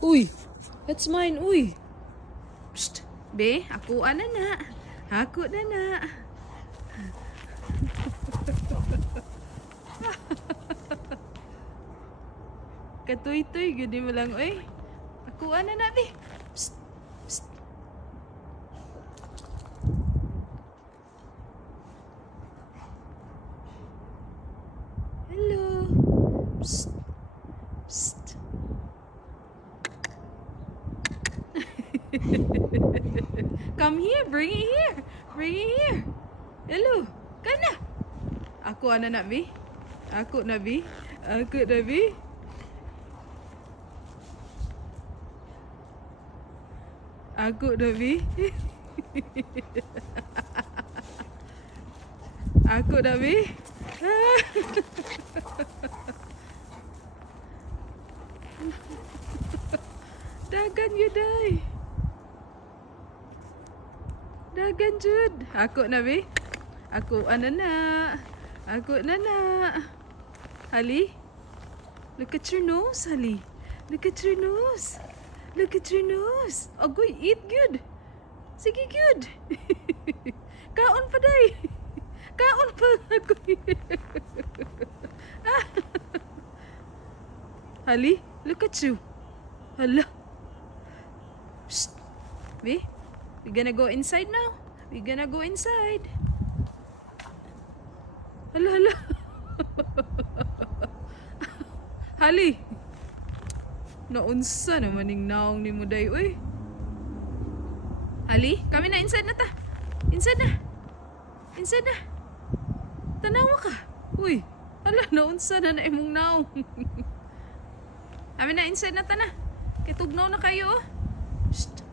Uy, that's mine, uy. Psst, be, ako na na. Ako na na. Katoy-toy, gudi mo lang, uy. Ako na na, be. Psst, psst. Hello. Psst, psst. Come here, bring it here. Bring it here. Hello. Come na. Aku ana nak bi. Aku nak bi. Aku nak bi. Aku nak bi. Aku nak bi. Dagan you die. Dagan jud. Aku nak bi. Aku anana. Aku nana. Ali, look at your nose, Ali. Look at your nose. Look at your nose. Agoy, eat good. Sige good. Kaon pa day. Kaon pa. Agoy. Ali, look at you. Hala. Psst. We're gonna go inside now. We're gonna go inside. Hala, hala. Hali. Naunsa naman ning naong ni mo day, uy. Hali, kami na inside na ta. Inside na. Inside na. Tanawa ka. Uy. Hala, naunsa na na imong naong. Kami na inside na ta na. Kitugnaw na kayo, oh. Shh.